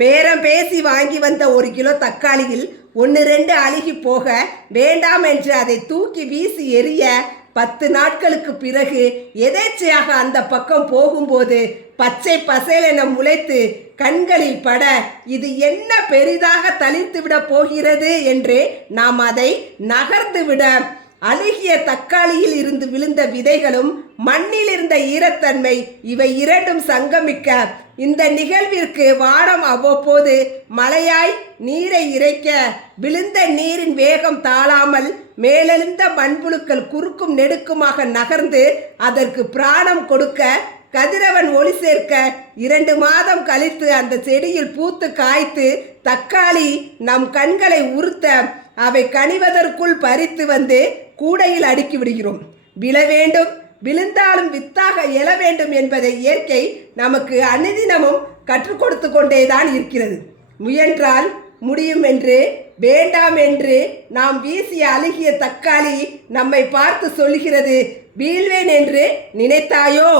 பேரம் பேசி வாங்கி வந்த 1 கிலோ தக்காளியில் 1-2 அழுகி போக வேண்டாம் என்று அதை தூக்கி வீசி எறிய 10 நாட்களுக்கு பிறகு எதேச்சையாக அந்த பக்கம் போகும்போது பச்சை பசேலென முளைத்து கண்களில் பட இது என்ன பெரிதாக தளிர்த்துவிட போகிறது என்று நாம் அதை நகர்ந்துவிட அழுகிய தக்காளியில் இருந்து விழுந்த விதைகளும் மண்ணில் இருந்த ஈரத்தன்மை இவை இரண்டும் சங்கமிக்க இந்த நிகழ்விற்கு வானம் அவ்வப்போது மழையாய் நீரை இறைக்க விழுந்த நீரின் வேகம் தாழாமல் மேலெழுந்த மண்புழுக்கள் குறுக்கும் நெடுக்குமாக நகர்ந்து அதற்கு பிராணம் கொடுக்க கதிரவன் ஒளி சேர்க்க 2 மாதம் கழித்து அந்த செடியில் பூத்து காய்த்து தக்காளி நம் கண்களை உறுத்த அவை கனிவதற்குள் பறித்து வந்து கூடையில் அடுக்கி விடுகிறோம். விழ வேண்டும், விழுந்தாலும் வித்தாக எழ வேண்டும் என்பதை இயற்கை நமக்கு அனுதினமும் கற்றுக் கொடுத்து கொண்டேதான் இருக்கிறது. முயன்றால் முடியும் என்று, வேண்டாம் என்று நாம் வீசிய அழுகிய தக்காளி நம்மை பார்த்து சொல்கிறது, வீழ்வேன் என்று நினைத்தாயோ?